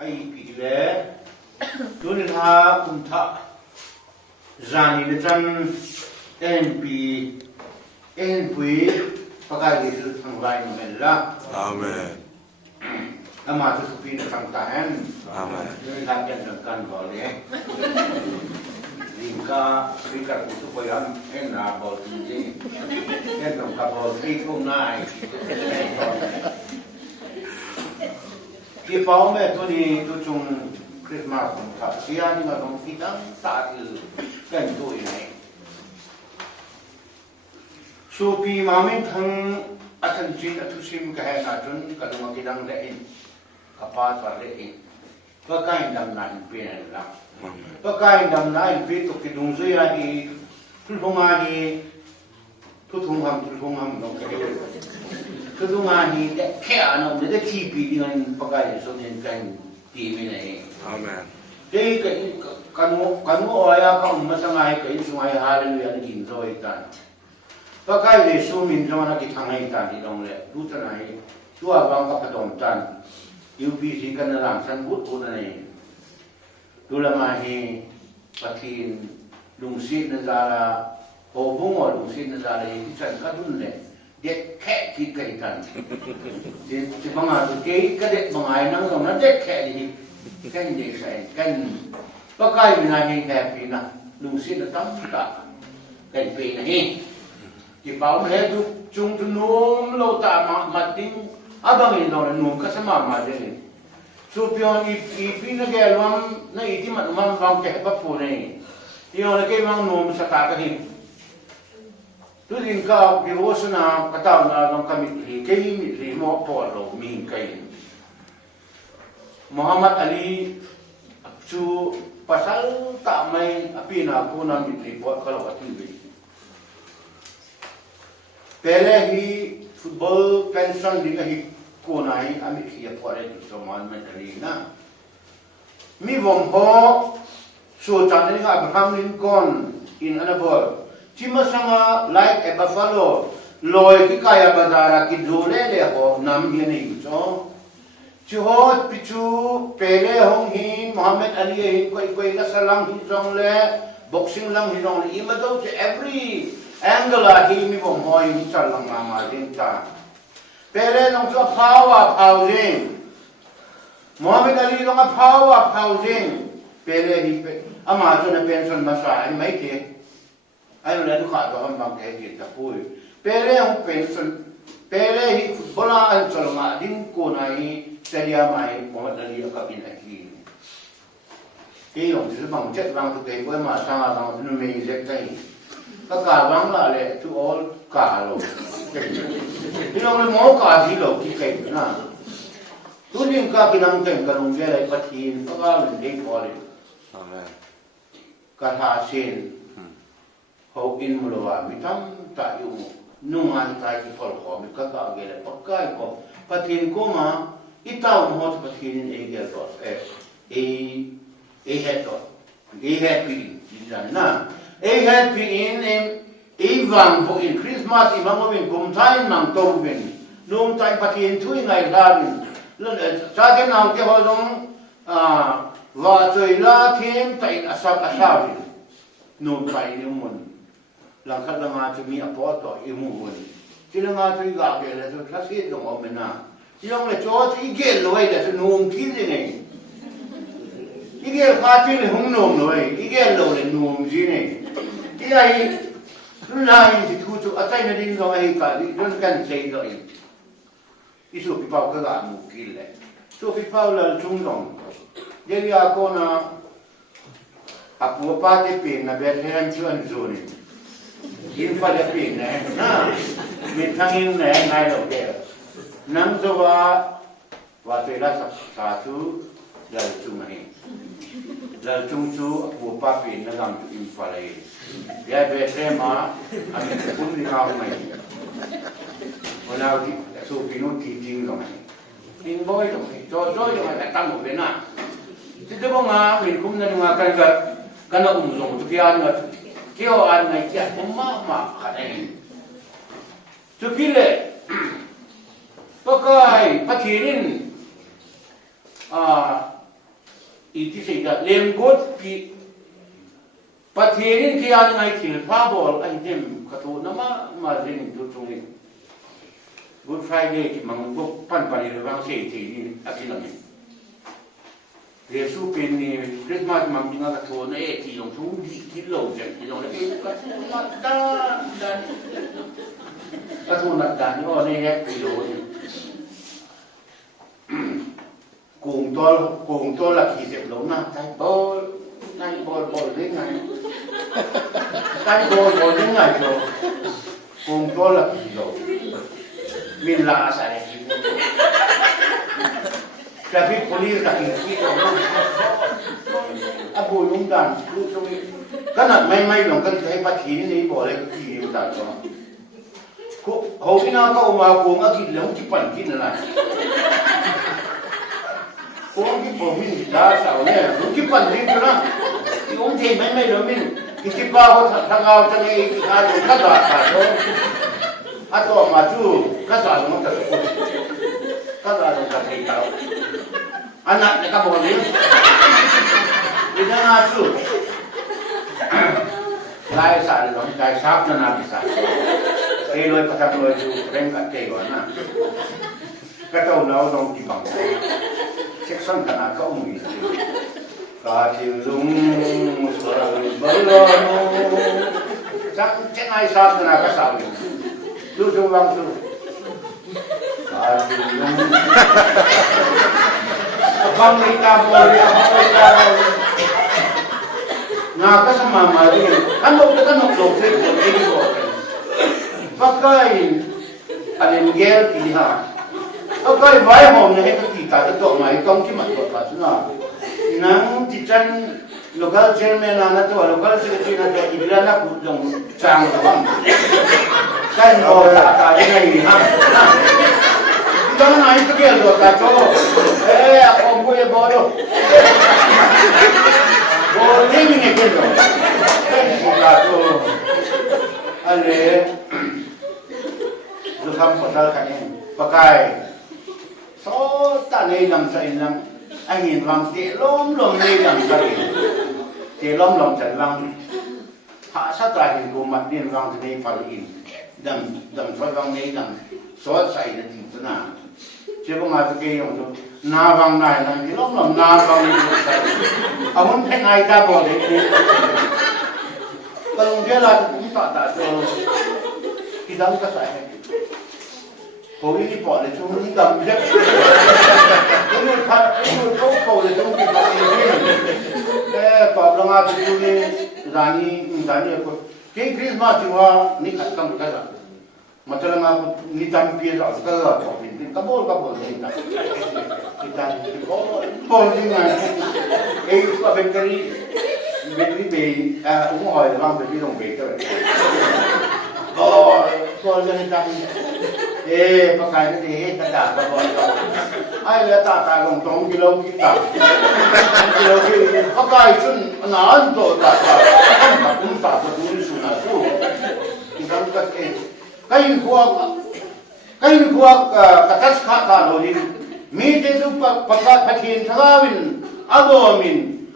ai pi le tunin ha tha zani le chan NP NPui pakai gitu thang lain mela Amen. ama tu supi na thang tahan Amen. ni la kan kan boleh Lingka kutu koyan en na bol ni en dong ka bol ti kung nai ki pau me tu ni tu chung Christmas kung ka sia ni ma dong fitang ta tu kan tu ini Supi mamin thang akan jin atusim kahai na jun kalunga kidang lein kapat par lein pakai dam nan pin la pakai dam nan pin tu kidung zui ani tulungani tulungam no tulungani de kya no de tipi dengan pakai so nen kan ti mi nei Amen. dei kanu aya ka masangai kai sungai haleluya ni jin zoi tan pakai le su min zona ki thangai tan di dong le du tan ai tua bang ka padom tan UPC kan lam san but tu nei du la ma hi pathin lung sit na zara ho bung o lung sit na zara ki chan ka dun le det khe ki kai tan ti banga tu ke ka det bangai nang dong na det khe ni kan de sai kan pakai na hi happy na lung sit na tam ka kan pe na hi Di bawah leher tu cung tu nom lo tak mating abang ini orang nom kasama macam ni. So pion ipi na kaya luam na iti mat umam bang kaya pa po na ni. Iyo na kaya mang nom sa kakahin. Tu din ka kiros na kataw na bang kamitli kaya mitli mo po lo ming kaya. Muhammad Ali su pasal tak may api na po na mitli po kalau katibig. Pele hi football pension di hi kunai ami khia pore di soman mentari na mi vom ho so chan ni Abraham Lincoln in anabol chima sanga like a buffalo loy ki kaya bazara ki dole le ho nam hi nei so chuhot pichu pele hong hi Muhammad Ali hi koi la salam hi jong le boxing lang hi jong le imado every Angela hi mi bom hoi mi chal lang ma din ta pere nong cho power housing Muhammad Ali nong power housing pere hi pe ama cho na pension masa ai mai ke ai lo du kha do ham bang ke ti ta pui pere hong pension pere hi bola an chol ma din ko nai seria mai Muhammad Ali ka bin aki ke yong ji bang jet bang tu ke ko ma sa bang nu me je kai các cả vắng là lệ chú all cả rồi thì nó mới cả gì rồi cái cảnh na tôi liên cả cái năng cảnh cái đồng cái này phát hiện các cái mình đi qua đi cả hà sen hậu in một loạt mình thắm tại yêu nung ăn tại cái phần khó mình các cái này bắt cái có phát hiện có mà ít tao mà họ phát hiện ấy cái đó ấy hết bị gì na Ei happy in Ivan po in Christmas imam mo in kumtain mang tobin nung tay patin thui ngai dan sa ke nang ke ho dong wa choi la thêm tay asab nung tay ni mun lang khat lang a mi apo to i mu mun ti lang a thui ga ke le so si dong o mena ti long le cho ti ge loi le so nung ti ni nei i ge kha ti le hung nung loi i ge lo le nung ji nei ai lai thì thu chụp ở tay nó đi rồi ai cả đi nó cần xây rồi isu pi pau ka ga mu kil le so pi pau la chung dong ye ya ko na apu pa te pin na bet hen chuan zu ni in fa le pin ne na mi thang in ne ngai lo de nam zo wa te la sa tu la chung ni la chung chu apu pa pin na gam chu in fa le ya bete ma ami pun ni ngau mai ona ki so pino ki jing lo mai in boy lo cho yo mai ta mo be na ti de bo nga min kum na nga ka na zong tu kia nga kio an ngai kia ma kha nei tu ki le pa kai pa thi rin Iti sehingga lembut pi patherin kian ngai thil pa bol ai dem katu nama mazin tu tungi Good Friday ki mangbo pan pani rang sei ti ni akilami Yesu pen ni Christmas mam tinga katu na e ti long tu di ki lo jen ti long le ka ta dan katu na dan ni o ne he ki lo cùng tôi là kỳ diệp lỗ nào tay bol đến ngày tay bol đến ngày rồi cùng tôi là kỳ lỗ mình là sai này traffic police là kỳ lỗ à bùi lúng đàn lúc trong cái nào may lòng cái thấy bắt khí này bỏ lại cái gì mà đàn cho hầu khi nào cậu mà cuồng ở kỳ lỗ chỉ phần kỳ này Orang ki bomin dah tahu ni, mungkin pandai tu lah. Orang cakap mai domin, kita bawa tangau tanggai kita ada kata kata, atau maju kata orang tak cukup, kata orang tak tahu. Anak mereka boleh, kita maju. Gaya sah dong, gaya sah tu nak bisa. Eloi pasal eloi tu rengkat kewan na. Kata orang orang di bangsa. Section kana ka umui ka tilung balano sak cenai sab kana ka sabi lu jong tu ka tilung abang kita boleh na ka sama mari kan lo se ko ini ko pakai alengel pilihan Okai vai hom ne ka ti ta to mai kong ki mat pa na nang ti chan local chairman ana to local secretary na to ibila na ku jong chang to bang kan ho ta ni ha to na ai to ke do ta to ako ko ye bodo bo ni ni ke do kan ka to ale du kam pasal kan pakai so ta nei lam sa in lam anh nhìn vang te lom nei lam sa in te lom chan vang ha sa tra hin ko mat din vang nei phal in dam soi vang nei lam so sai na tin na che ba ma ke yong to na vang nai lam ni lom na vang ni sa amun phe ngai ta bo de ka long ge la ku ta so ki dam ka sai Hồi đi bỏ lại chúng nó đầm nhất Nó thật, nó không cầu lại chúng nó bỏ lại bỏ lòng á thì chúng nó rani cái Christmas thì hoa ní khát cầm cái là mà cho lòng á ní tâm bia rõ cái là bỏ mình cái bố gì đó cái tâm bỏ gì ngay cái có bên cái bề ủng hỏi là mang về cái đồng bề thôi coi cho nên pakai ni tak ada apa. Ai le tak long tong kilo kita. Kilo kita pakai cun nan to tak. Tak pun tak betul sunat tu. Kita buat kain kuak katas kata lori. Mite tu pakai pakai thawin agomin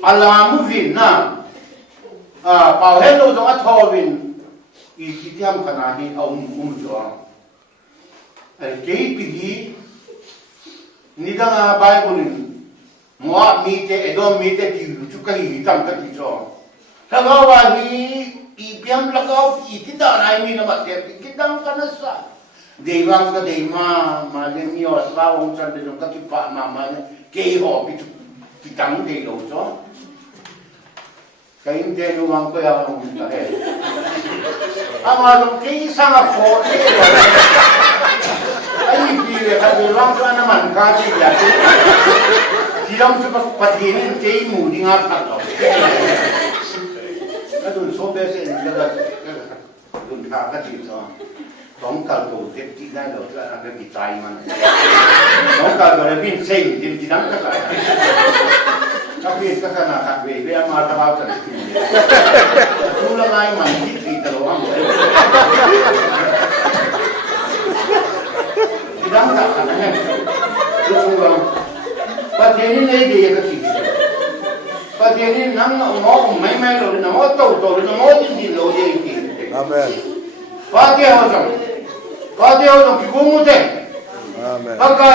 alamuvin na. Pau hello dong athawin. Ikitiam kanahi umjuang. Kei pigi nidang Bible ni mua mite edom mite ti chukai hitam ka ti jo tagawa hi ipiam lagaw itida rai mi na mate kitang kanasa dewang ka deima malemi oswa ong chan de ka ki pa mama kei ho pi kitang de lo jo kain de lu mang ko ya ong ta he ama lo kei sanga ko Ai pilih kalau orang tu anak mancah sih ya. Dia mesti patin cai mudi ngapa tu. Aduh, sobat saya juga tu kakak itu. Tongkal tu kita dah tu anak kita iman. Tongkal tu lebih seng, dia tidak kakak. Tapi kakak nak kakak, dia malah tahu kan. Pulang lagi mandi kita orang. Tidak tak katanya, terus orang, pada ini dia kecil. ประเดี๋ยวนี้นั่งน้องไม่หลุดน้องโตน้องดินหลุดเองอาเมนป้าเดียวจังกี่กูมุดเองอาเมนป้าก็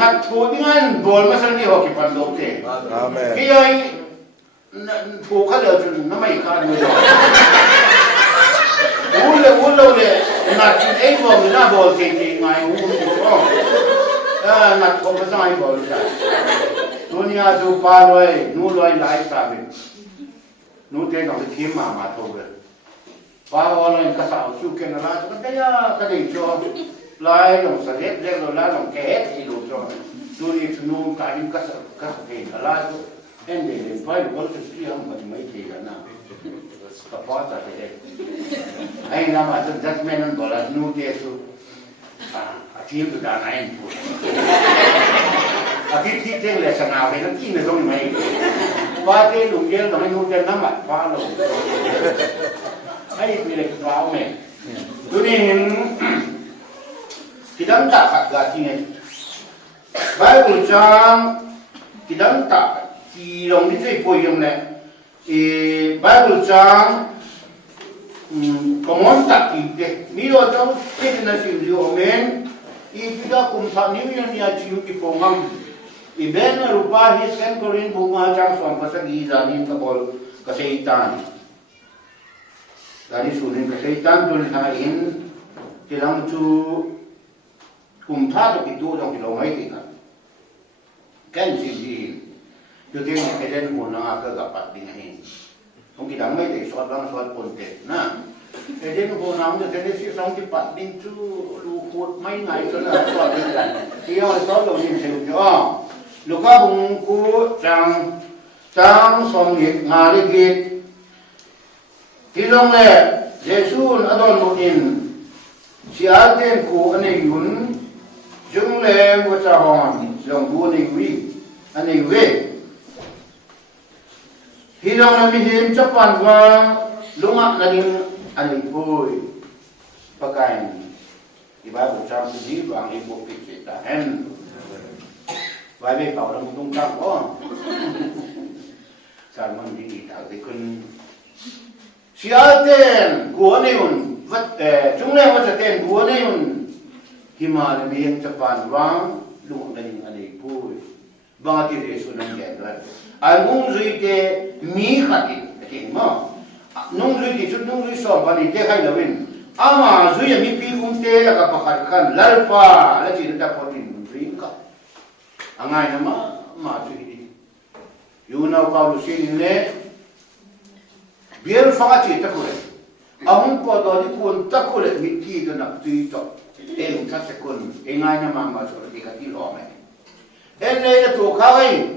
นักพูดงั้นบอลมาสั่งนี่ฮอกกี้พันโดเตอาเมนพี่ไอ้ผูกเขาเดือดจนน้ำไม่ขาดเลยวูเลยนักไอ้บอลน่าบอลเก่งไงวูนักผมก็สั่งไอ้บอลได้ตัวนี้อาจูปาเลยนู่นเลยไล่ตามไปนู่นเจ้าของทีมมาโทรเลยปาวันเลยก็สาวชูเกนอะไรก็ได้ยาก็ได้จอไล่ลงเสด็จเรียกไล่ลงแก่ที่ลูกจอดูนี่นู่นการยิ่งก็เห็นอะไรเอ็นเดนไปวันที่สี่ห้องมันไม่ดีกันนะก็พอจะได้ไอ้น้ำมันจะแม่นั่นก็แล้วนู่นเจ้าชูทีมตัวด้านไหนพูดอาทิตย์ที่เจ้าเลยสนามไปทั้งที่ในตรงนี้ว่าเจ้าลุงเจ้าตรงนี้นู่นเจ้าน้ำมันฟ้าลงไอ้มีเล็กฟ้าไหมตัวนี้เห็นที่ดั้งตาขัดกันที่นี่ใบบุญจังที่ดั้งตาที่ลงที่ใจป่วยยังไงใบบุญจังkemudian tak ide, milo jauh kita nasi diomen, ibu kumsam ni yang dia cium di pongam, iben rupa hiskan korin bunga jang suam pasal gizanin kabol kesehatan, dari sunin kesehatan tu ni hain, dalam tu kumsam tu itu yang kita mai kita, kan sih, jadi kita ni pun nak dapat dengan ini. Kung kita may tay suat lang suat ponte na din ko na mo tene si sang ti pat din tu lukot may ngai so na suat din kan iyo so lo din se jo luka bung ku chang som yit ngari git tilong le jesun adon mo in si aten ku ane yun jung le mo cha hon jong bu ni wi ane we hilang namin din cepat wang lunga na din alipoy pagkain iba bucang sendiri bang ibu pikirkan baik kau orang tungkang oh salman di tak dikun siaten gua ni un jumlah macam ten gua ni un himal yang cepat wang lunga na din alipoy bang ati resunan general Anung zui te mi khati, okay, mo. Nung zui te, nung zui so pani te kai lawin. Ama zui mi pi te la kapakarkan lalpa, la ci da potin zui ka. Angai nama ma zui di. Yuna Paulo sin ne. Biar fakati ta kule. Ahun ko do di kun ta kule mi ti do na tu to. Elung ta sekun, engai nama ma so di ka ti lo me. En le to kai.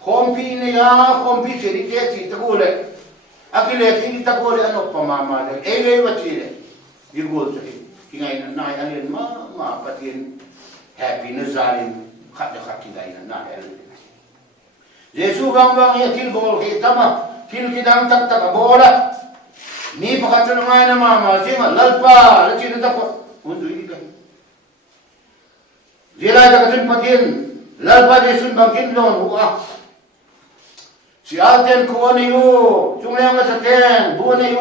Kompi ni ya, kompi ciri ciri tak boleh. Akhirnya ini tak boleh anak pemama dan ele wajib digol ciri. Kinai naik alien ma patin happiness alien kata kinai naik alien. Yesus bang ya til bol kita mah til kita tak bola. Ni pakat ngai nama ma sih lalpa lagi tak untuk ini kan. Jela tak patin lalpa Yesus bangkin lon wah. Si aten ko ni yu, jumlah nga ten, buwan ni yu.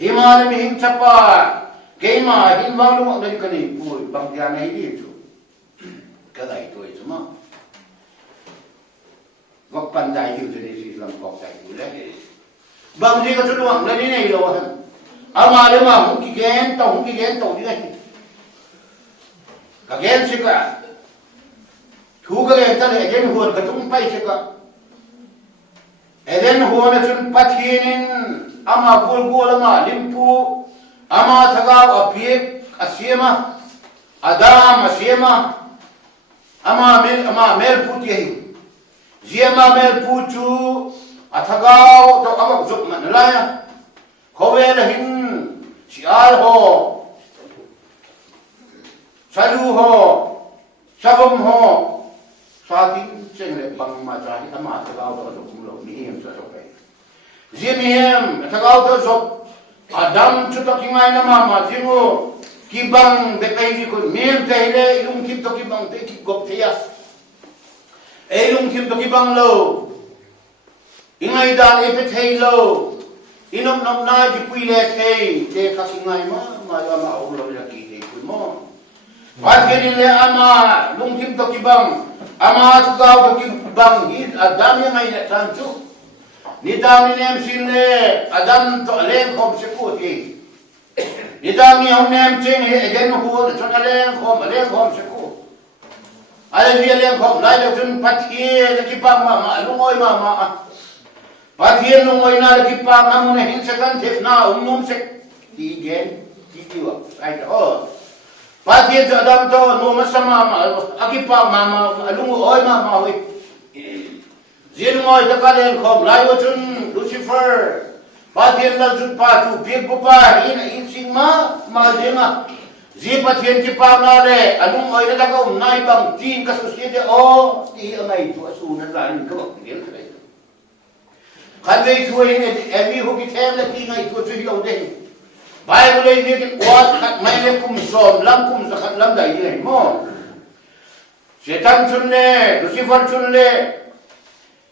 Himan mi him cepat, kema himbang lumak dari kani, boy bang dia na ini tu. Kada itu mah. Wak pandai yu jadi si Islam kau saya tu le. Bang dia kat lumak dari ni lawan. Ama le mah hung kigen tau dia. Kagen sika. Thu kagen tale jen huan katung pai sika. Eden huana chun pathinin ama bulbul ama limpu ama thagaw apiek asiema adam asiema ama mel puti ziema mel puchu athagaw to ama zuk manlaya khowel hin sial ho salu ho sabum ho satin cenglet bang macari ama thagaw to mihim sa sopay. Zimihim, tagaw to sop, Adam chuta kimay na mama, zingo, kibang betay di ko, mihim tahile, ilong kip to kibang te, kip gop tiyas. Ilong kip to kibang lo, ingai dan epethei lo inom nom na ki pui le thei te ka singai ma au lo ya ki thei ku mo Pagkiri le ama lungkim to kibang ama tugaw to kibang hit adam yang ay tanchu ni dami nem sin le adam to len khom se ku ti ni dami hom nem ching he again hu chon len khom se ku ale vi len khom lai le chun pathi le kibang ma lungoi ma pathi lungoi na le kibang amun hin se kan thep na num se ti gen ti wa ai to Pati jo adam to no masama akipa mama alungu oi mama oi zin ngoi ta kalen khom lai wo chun Lucifer pati la chun pa tu big pupa in sing ma jenga zi pati ki pa na le alung oi ta ko nai bang tin ka su si de o ti ngai tu su na ran ko gel kai khan dei tu in every who ki them le ti ngai tu chu lo de Bible ay nikin uat at may le kumsom lam kumsakat lam dahil ay mo. Setan chunle, Lucifer chunle,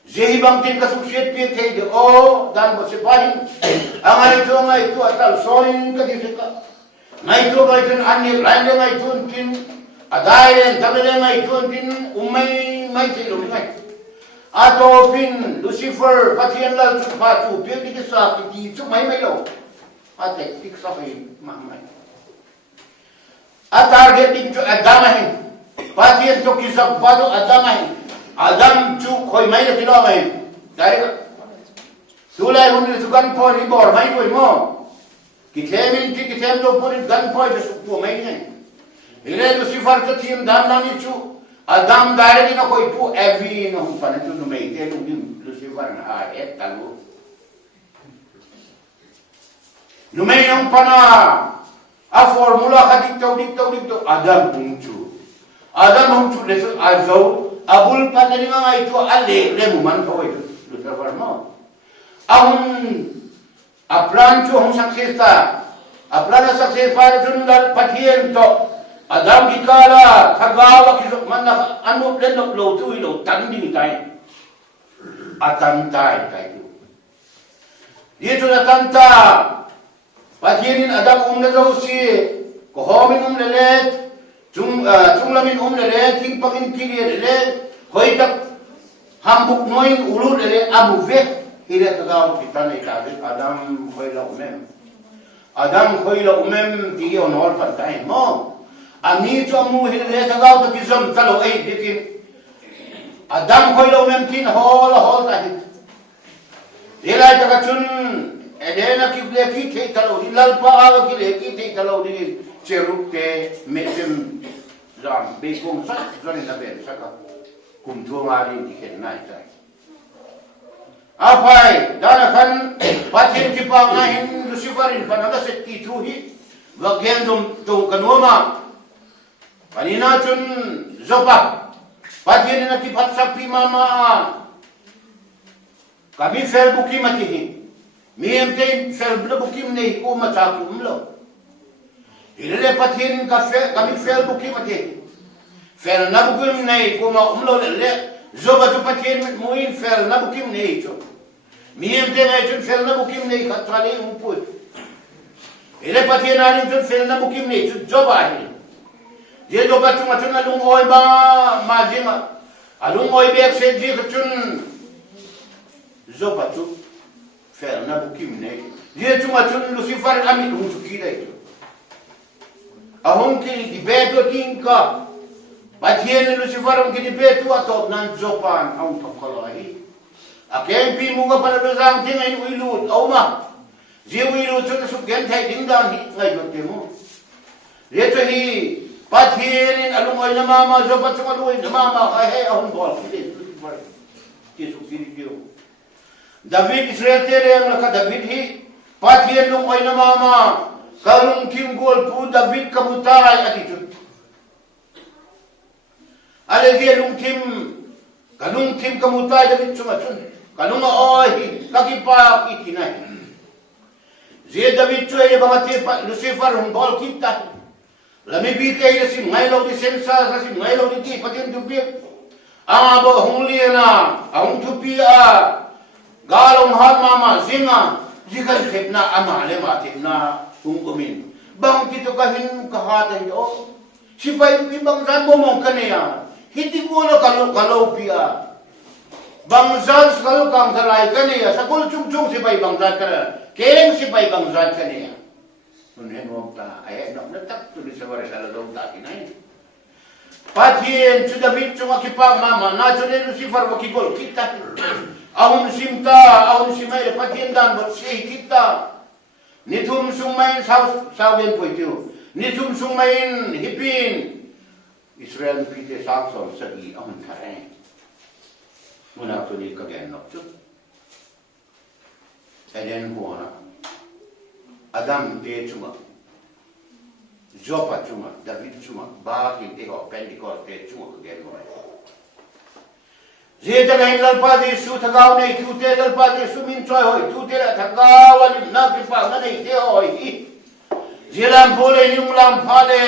zehibang tin kasuksiyat pitay di o, dan mo sipahin. Ang nga ito atal soin kadisik ka. Nga ito anil, rande nga ito tin, adayan, tamile nga ito tin, may silong nga. Ato pin, Lucifer, pati yan lang patu, pili kisa, kiti, may lo. Ate tiksa kayo mamay. At target dito adamahin. Pati ito kisag pado adamahin. Adam chu koy may na tinamahin. Dari ka. Tulay mo nila sugan po ribor may koy mo. Kitemin kitem do po rin gan po ito po may ngayon. Ile Lucifer ka tiyem dam lang ito. Adam dari din ako ipo every na humpan ito numay. Telo din Lucifer na et talo. Numay ng pana, a formula ka diktaw, Adam hungchu. Adam hungchu leso azaw, abul pa na nga ito, le muman pa ito. Lucifer mo. Ang aplan chu hong success ka. Aplan na success para dun patiyen to. Adam gikala, tagawa kisok man na ano lenok lo tu ilo, tanding tayo. Atantay tayo. Dito na tanta. Patirin adam na daw si kohomin lelet, lamin lelet, ting pakin kiri lelet, hoitak hambuk noin ulu lelet amuvet, hira tagaw kita na itabit adam hoila umem. Adam hoila umem tigi onor pantay mo. Ami to amu hira tagaw to kizam talo ay dikin. Adam hoila umem tin hol tahit. Hira tagachun Edena ki te talo di lalpa awa ki te talo di ceruk te mesem zam bekong sa zani na ben saka kumtu ngari di ken nai tai apai dana kan patin ki pa ngahin Luciferin panada sekti tuhi wagyan dum kanoma panina chun zopa patin na ki patsapi mama kami fel buki matihi Miem te fel bukim nei ko mataki umlo. Ilele patin ka fel kami fel bukim ate. Fel na bukim nei ko ma umlo le zoba tu patin mit muin fel na bukim nei cho. Miem te nei chun fel na bukim nei ka trale umput. Ile patin ani chun fel na bukim nei chu zoba hi. Je zoba tu ma chun alung oi ba ma jema. Alung oi bek se je chun zoba tu fel na bukim ne dia cuma chun Lucifer amit hung suki dai ahong ki di beto tingka patien Lucifer hung ki di beto atop nan jopan hung tokolai aken pi munga para dozang tingai uilut auma dia uilut chun su gen thai ding dan hi ngai lo temu dia to hi patien alungoi na mama jopan chuma lui na mama he ahong bol ki Lucifer ki su ki dio David Israel tere ang naka David hi patien lung oy na mama kalung kim gol pu David kamutay at ito alagi lung kim kalung kim kamutay David sumatun kalung oy kakipa itinay Zia David choy bangati Lucifer hung bol kita lami bitay na si ngaylaw di sensa na si ngaylaw di patien tubig ang abo hung liya na ang tupi galong hat mama zinga jikan khepna ama le ma thepna umin bang ti to kahin ka ha dai o sipai pi bang ran mo mong kania hiti ko lo kalau pia bang zan kalau kam thalai kania sakul chung chung sipai bang zan kana keng sipai bang zan kania nun hen wong ta ai no na tak tu di sawara sala dong ta kinai patien chu David chu kipa mama na chu ne Lucifer wa kigol kita ahun simta ahun simai patien dan bot si kita nithum sungmain sawen poitiu nithum sungmain hipin Israel pite sakson sagi ahun thare muna tu ni kagen no chu eden huana Adam te chuma Jopa chuma David chuma ba ki te ho Pentecost te chuma kagen no Zeta gain lalpa de su thagaw nei tu te lalpa de su min choi hoi tu te la thagaw ali na ki pa na nei te hoi Zelam pole ni mulam phale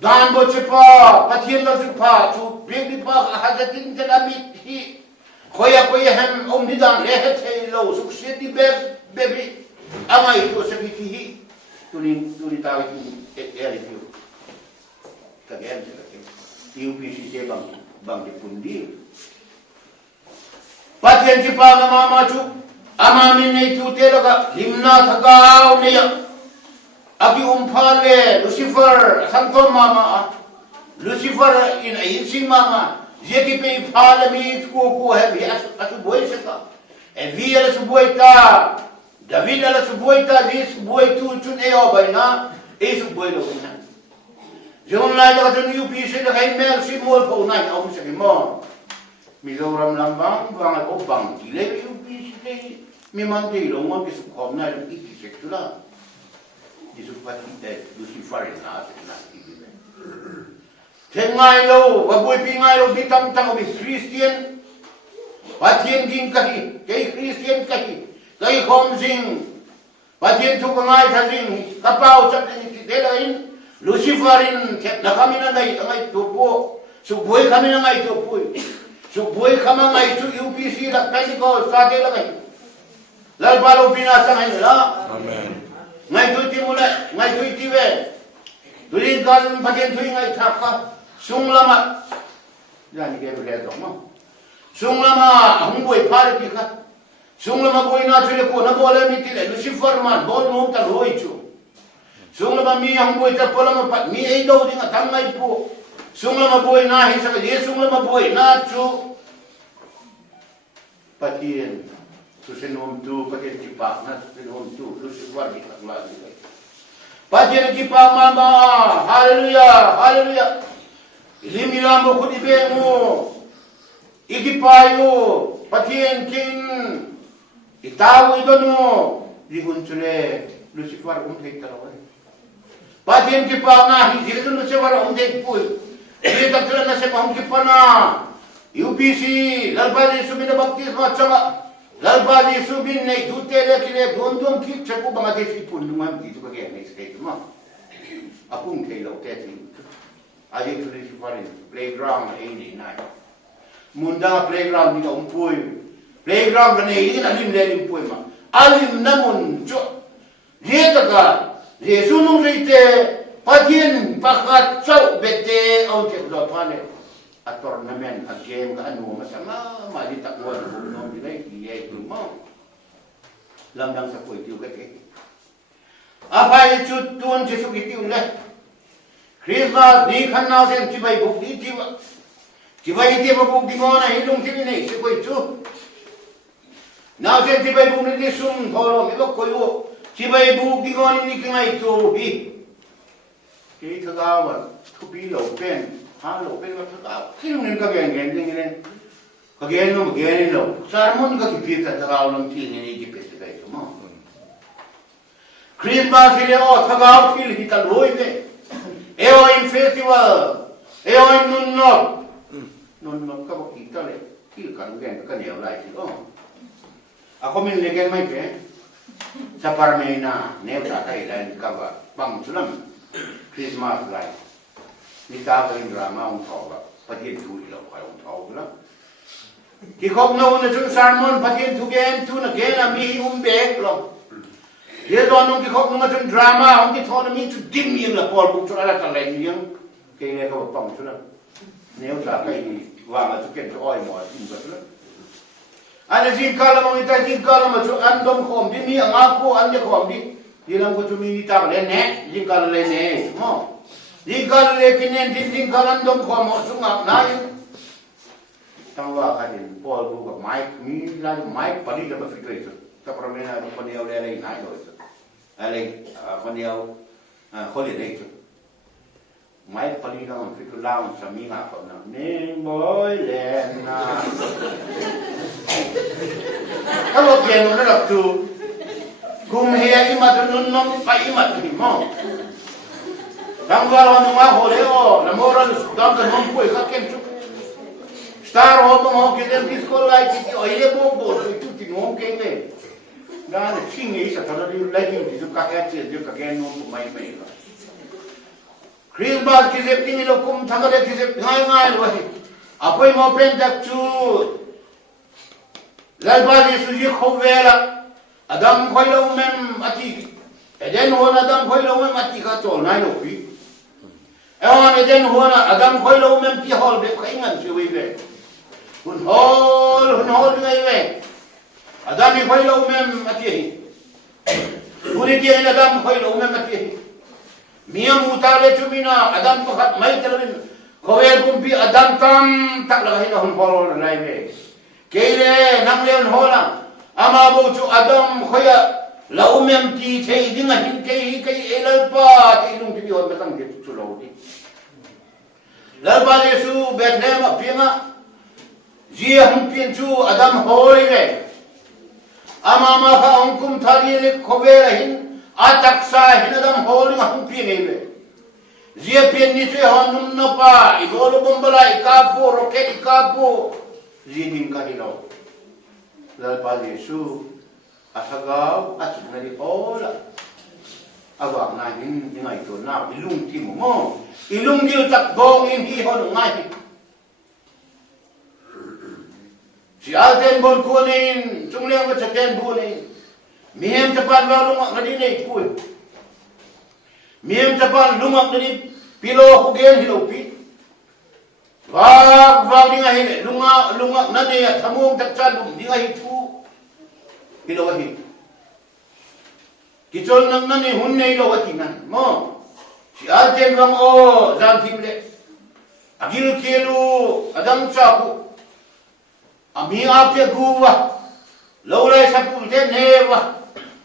dan bo chepa pathian la su pha chu big di pa hajatin te la mit hi khoya hem om di dan le he the lo su se di baby amai tu se bi hi tuni ta ki eri tu kagen te UPC te bang di pundi Patien ki pa na mama chu amamin nei tu te loga limna thagaw ne abi umphale Lucifer santo mama Lucifer in ayin mama je ki pe phale mi ko hai bi asu boy se ka e vi ala su boy ta David ala su boy ta dis boy tu chun e o baina e su boy lo na jon la da tu UPC da kai mel si mol po nai au se mo Mizoram lambang bang obang dile UPC mi mandi lo ngon ki su khom na ki ki sekula di su pati te Lucifer na ki be tengai lo wa boy pingai lo bitam tang bi Christian patien ging kahi kai Christian kahi kai khom sing patien tu ngai thajing kapau chap ni de lain Luciferin na kami na ngai tangai tupo su boy kami na ngai tupo Subui kama ngai chu UPC la Pentecost sate la ngai lal balo binasa ngai la amen ngai tu ti mula ngai tu ti we tuli kan paken tu ngai thakha sunglama yani ke bele do mo sunglama hungoi phar ki kha sunglama koi na chule ko na bole mi ti le Lucifer man bol mo ta roi chu sunglama mi hungoi ta polama mi ei do dinga tangai pu Sunglama boy na hi sa ye sunglama boy na chu patien tu senom tu patien ki pa na senom tu lu siwar ki takla ni patien ki pa mama haleluya haleluya ilimilambo ko di bemo ikipayo patien kin itawo idono di hunchule lu siwar thei tarawa patien ki pa na hi jilu lu siwar thei pui Ini tak terus nasi mahum kipana UPC lalbadi subin baptisma chama lalbadi subin nei dute le kile dondom ki chaku bangade si pundungan gitu bagian nei state ma apung thelo teti aje tuli si parin playground ini nai munda playground ni umpui playground nei ini alim le umpui ma alim namun jo dia taka Yesus nung rite Patien pakat cau bete au te lo pane a tournament a game ka anu masama mali tak mo no bilai ye tu mo lamdang sa koi tiu ka te apa ye chu tun je su ki tiu le Christmas ni khan na sen chi bai buk di ti bai ti ba buk di mo na hilung ti nei se koi chu na sen ti bai buk ni sum tholo mi lo koi wo ti bai buk di mo ni ki ngai tu hi Ki thagawa thupi lo pen ha lo pen ma thagawa kilung ka gen gen ding ne ka gen no gen lo sarmon ka ki pi ta thagawa long ti ni ki pe se kai mo Christmas ile o thagawa fil hi ta loi ne e o in festival e o in nun no ka bo ki ta le ki ka gen ka ne lai ti o ako min le gen mai pe sa parmena ne ta kai lai ka ba bang sulam Christmas light. Ni ta ba in drama un thau ba. Pa ti tu lo ka un thau la. Ki ki khop no na chung sermon pathin thu gen thu na gen a mi bek lo ye do nong ki khop no chung drama hong ki thon mi chu dim yin la pol bu chu ala ta lai yin ke ne ko pang chu na neu sa kai wa ma chu ken chu oi mo in ba chu ana jin kala mo ita jin kala ma chu an dom khom di mi anga ko an ye khom di yilang ko chu mi ta le ne jin kala le ne mo jin kala le kinen jin kala dom khom mo chu ngap na yin tang wa ka din pol bu ka mai mi la mai pali da ba fi tre ta promena ko ni au le le nai do chu ale ko ni au ko le le chu mai pali da on fi ku la on sa mi nga ko na ne boy le na kalau dia nak nak tu kum hea imat nun nom pa imat ni mo dang galo no ma hole o na moral dang ka nom poi ka ken chu star ho mo ke den disco lai ki o ile bo bo tu ti nom ke ne na ne ching ei sa ta ri lai ki tu ka ha che ka ken no mai mai la Christmas ki zep ni lo kum thangale ki zep ngai ngai lo hi apoi mo pen dak chu lalbadi suji khowela adam khoilo mem ati eden hona adam khoilo mem ati ka chol nai lo pi ewan eden hona adam khoilo mem pi hol be khaingan chui be hun hol ngai be adam khoilo mem ati puri ti adam khoilo mem ati miam utale chumina adam pakhat mai talin khowel kumpi adam tam tak la hin hun hol nai be Kele namleon hola ama bo chu adam khoya laumem ti thei dinga hin kai elal pa ti lung ti hot batang ti chu lo ti lalba yesu betlehem apinga jia hum pin chu adam hoi ve ama ma kha ongkum thali le khowera hin ataksa hin adam holi ma hum pin ve jia pin ni che honum na pa igolo bombalai ka po roket ka po Zidin ka hilo. Lalpa Yesu asagaw at nari hola. Awag na hin ngay to na ilung timo mo. Ilung gil takbong in hihon ngay. Si Alten bon kunin, sumliang at sa ten bunin. Mihim tapan wa lumak na dinay puy. Mihim tapan lumak na din pilo hugen hilopi. Wag di ngahin lunga nani at hamung taksan di ngahin tu hilawahin kitol nang nani hunne hilawahinan mo si Alten wang o zan timle agil kelu adam sapu ami ate guwa lawlay sa pulten hewa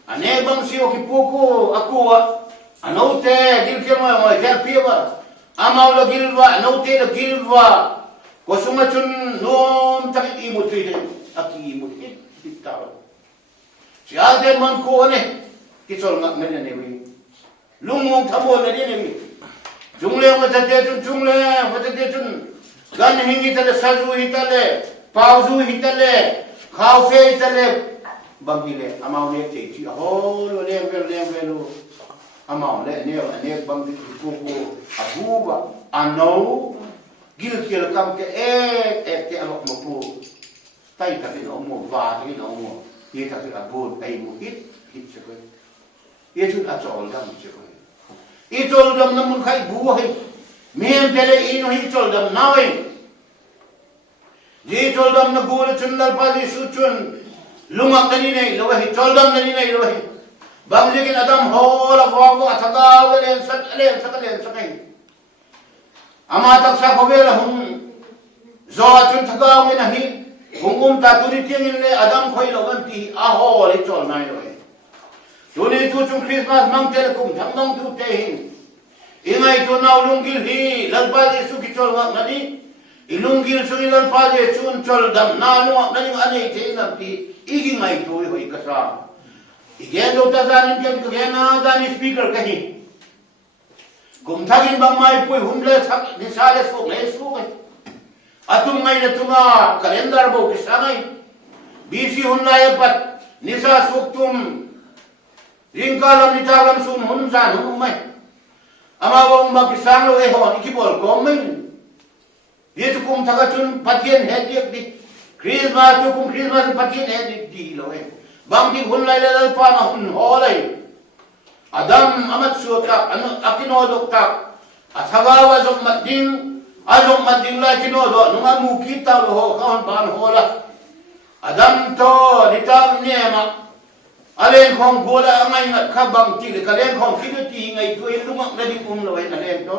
ane bang siyo kipuko akuwa anote gil kelu mo jarpiwa Amaw la gilwa, naute la gilwa. Kosuma chun nom takit imut rin. Aki imut hit taro. Si Alten man ko ane. Kisol ngak na niya Lungong tamo na niya Jungle matate chun. Gan hingi tale, sazu hitale. Pauzu hitale. Kaufe hitale. Bangile, amaw niya chechi. Ahol, lembelo. Amau le ne bang di kuku abuba ano gil kiel kam ke te alok mo pu tai ta no mo va ni no mo ye ta abud ai mo hit se ko ye chu a chol dam se ko I chol dam na mun khai bu hai mem tele ino hi chol dam na wai ye chol dam na gol chunlar pa di su chun lumak dani nei lo hi chol dam dani nei lo hi Bang likin adam hola fago atagaw len sakay. Amatak sa kobela hum zo atun tagaw minahi hum taturitin le adam khoi logan ti aho le chol nai lo. Tuni tu chung Christmas mang telekom thamdong tu tehin. Ingai tu naw lungil hi lalpa Yesu ki chol ngak nani. Ilunggil su lalpa Yesu chol dam na lungak nani anei tehin ti igingai tu hoi kasa. Igen do ta zanin kem kena zani speaker kahi kum thagin bang mai pui humle thak ni sale sok le su kai atum mai na tunga kalendar bo kisangai bisi hunna pat nisa sok tum ringkalam ni talam sun hun zan hun mai ama wong ba kisang lo e hon ikibol kom mai yesu kum thagachun patien he diek di Christmas tu kung Christmas patin di lo bang di hun lai la pa na hun ho lai Adam amat suota anu akinodok tak athawawa jok mading ajok mading la kinodo nunga mu kita lo ho kawan ban hola Adam to ditang niema alen khong bola angai ngat khabang ti le kalen khong kidu ti ngai tu lumak na di lo na len to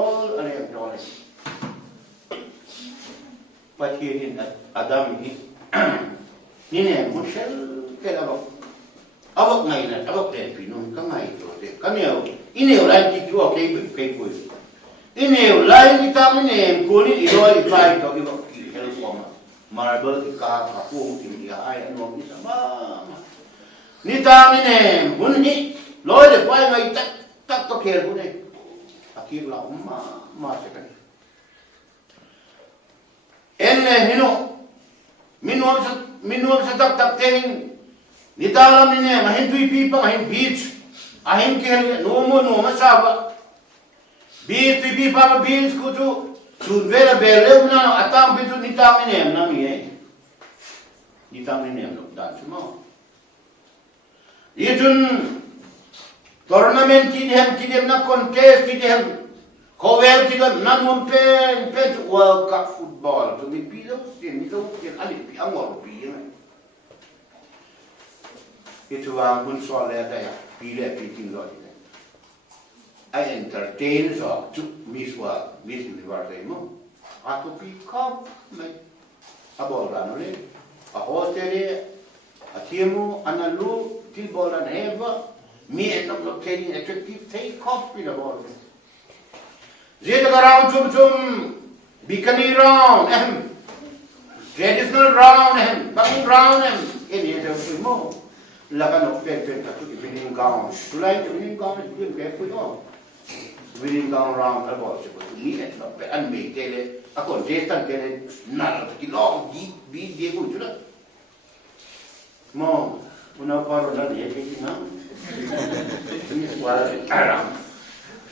patin Adam ni ne mushal kelalo awak ngai na awak le pinun ka ngai to de kaneo ineo lai ti tu okay pe pu ineo lai ni ta ne ko ni iroi pai to ki ki hel ko marble ka pu ti ya ai no ni sama ni ta ne mun ni loi le pai ngai tak to ke bu ne akir la ma se kan enne hino minum sa tak tening ni dalam ni mahin tui pipa mahin beach ahin ke no ma saba beach tui pipa ma beach ku tu vera bele na atam bitu ni tam ni na mi ni tam ni no dan cuma yun tournament ki dem na contest ki dem cover ki dem na mom pen World Cup football tu mi pilo ni tu ali pi amor pi itu ang pun soal ada ya pilih piting lo ini. I entertain so cuk miswa di luar demo. Aku pikap mai abol rano le. Aku tere atiemu analu til bolan heva mi enok lo training effective take off pi la bol. Zeda round cum bikani round traditional round bangun round ini ada semua. Lakan pen tu winning gown. Tulai winning gown itu dia pun oh. Winning gown round la bol sebab ni kan pe an me tele akon destan tele nar ki long di dia pun sudah. Mo una paro la dia ke na. Ini wala aram.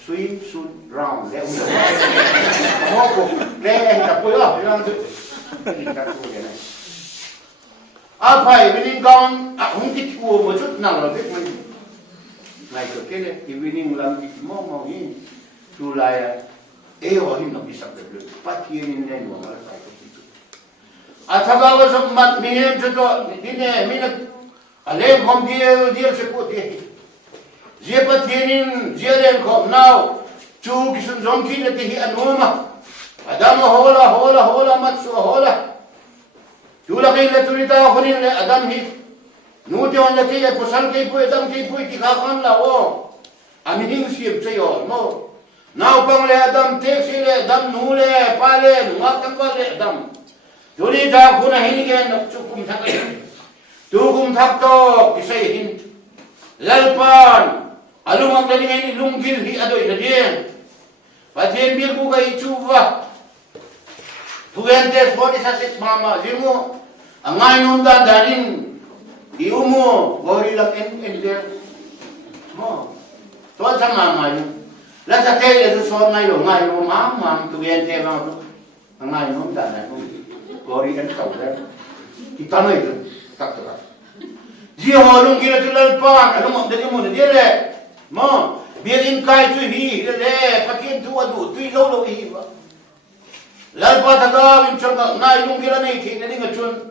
Swim shoot round le una. Mo ko le ta po yo yang tu. Ini tak boleh ni. Apa winning gown hung kit ko mo chut na lo bek man nai ko kele ki winning lam kit mo hi tu la ya ho hin no bisa be pat ye ni ne no mala sai ko tu athaga wa sab mat mi hem to dine min ale khom dia se ko ti je pat ye nin je len khom now chu ki sun zong ki ne ti hi anuma adam hola mat su hola Tula kay la tulita ko rin adam hit. Nuti on la kay pusan kay po adam kay po tikakan la o. Aminin siyep sayo no. Now pang le adam tek sile adam nule pale ngakam pale adam. Tulita ko na hinigen chukum thakay. Tukum thakto kisay hin. Lalpan alumang dalingay ni lunggil hi adoy na diyan. Patien bir ko kay chuva. Tuwentes body sa sit mama zimu angai nunda danin iumu gori lak en der mo to sa mama yun la sa tele so so ngai lo mama tuwente ma angai nunda na gori en tau der kita no itu tak tak ji holung kira tulal pa ano mo dali mo dire mo biarin kai tu hi le pakin tu adu tu lo hi ba lalpa taga winchon na ilung kila na itin ni ngachun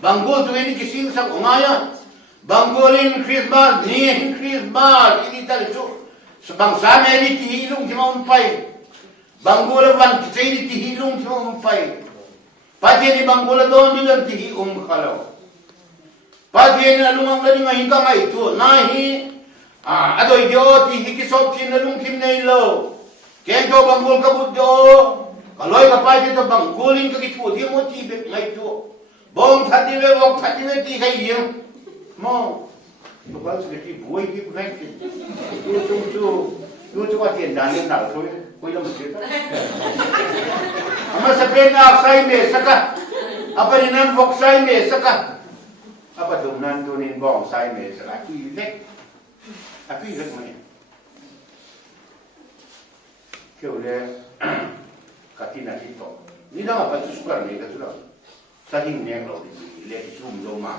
banggol tu ini kising sa umaya banggolin Christmas ni Christmas ini tal itu sebang sama ini tihilung cuma umpai banggol van kita ini tihilung cuma umpai pati ni banggol don ni lam tihi kalau pati ni alung lagi ngahingka ngai itu nahi ado idio tihi kisop tin alung kim nei lo kento banggol kabut do kalau kapag ito bang guling kakitpo, di mo tibet nga ito. Bong tatiwe, wong tatiwe, di kayo. Mo. Bakal sakit buhay, di ko na ito. Ito ka tiyandanin na ito. Kuya mo sito. Ama sabihin na aksay me, saka. Apa rinan voksay me, saka. Apa tumnan tunin bong say me, saka. Ako ilek mo niya. Kaya uli. Katina dito. Hindi na nga, pati sukar, may katulad. sahing neng lo le sum lo ma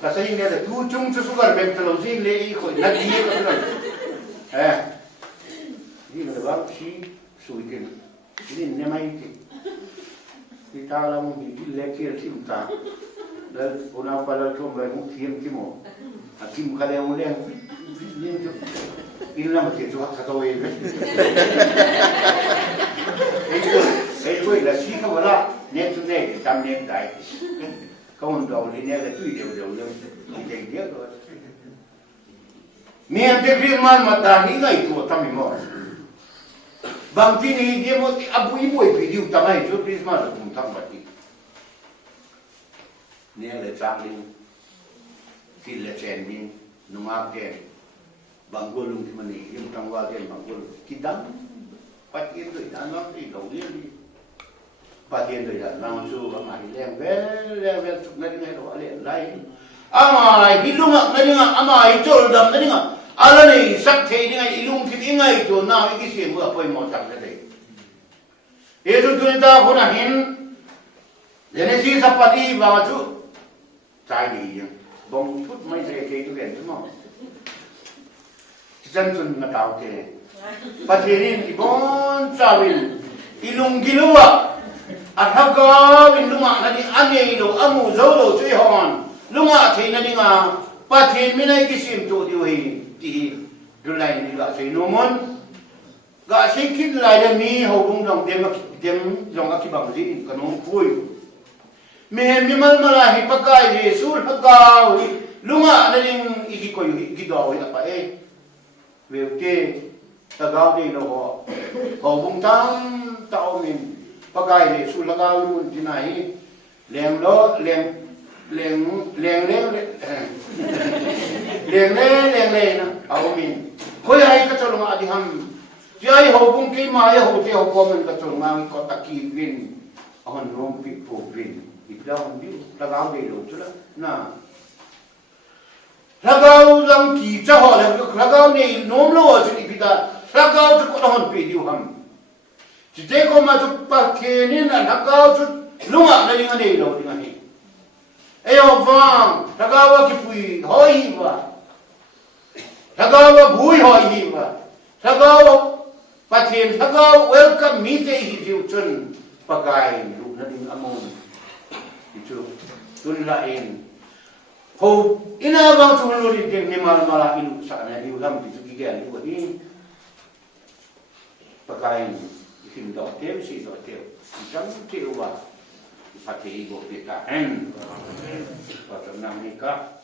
ka sahing ne tu chung chu sugar bem tlo jing le I khoi na di ko lo ni le ba chi sui ken ni ne mai ki ta la mu di le ki tim ta le una pala chom ba mu kim kimo akim ka le mu le ni in la ma ke chu ha ta we ei coi là xí không có nên chúng này trăm年代không đầu thì nghe là tùy đều luôn không thể biết rồi miền Tây riêng mà ta nghĩ ngày tuổi ta mình mỏi bằng tí này dia một abu ibu ibu điều ta này chút Christmas là cùng thằng bạch nghe là trang đi khi là chèn đi nung áp kèn bằng quân luôn thì mình nghĩ nhưng trong qua kèn bằng quân khi đắng bắt yên rồi đã nói thì đầu tiên đi bắt yên rồi đã làm su và mày leo về chụp ngay đó liền đây mày đi luôn à mày trôi đầm đấy ngà là này sắc thế này đi luôn thì ngay chỗ nào cái gì mà phải một chẳng cái đấy Yesus chúng ta cũng là hiện Genesis apa đi vào chú trái đi bông chút mấy cái cái chuyện đúng không chân chân mà tao kể Patirin ibon sawin ilung gilua athaga bin lunga nadi ane lo amu zolo chui hon lunga thi nadi nga pathin minai kisim to diwi ti dulai ni ga sei nomon ga sei kit lai da mi ho bung dong dem jong aki bang ji kanong pui me mi mal mala hi pakai ji sul pakai lunga nadi iki ko iki do wi apa về cái ta gạo đi nó họ vùng tam tao mình bắt gai để su la gạo luôn thế này lèng đó lèng nè ao mình khơi hay cái chỗ nào đi ham chơi họ vùng cái mai họ chơi họ có mình cái chỗ nào có tắc kỳ vin ông rong bị phổ vin ít đâu không biết ta gạo đi luôn chứ đó Ragau lang ki cha ho le ragau ni nom lo chu ni pita ragau chu ko hon pe diu ham chi te ko ma chu pa ke ni na ragau chu lunga na ni ngani lo ni ngani e o vang ragau ki pui hoi wa ragau bui hoi wa ragau pa thiên ragau welcome me te hi diu chun pa gai lu na ding amon chu tun la in Ho ina bang tu lu di dem ni mal mala ilu sana di ulam di tu gigan di wadi pakai isim do tem si do tem jam ti wa pati go pita en pa nam ni ka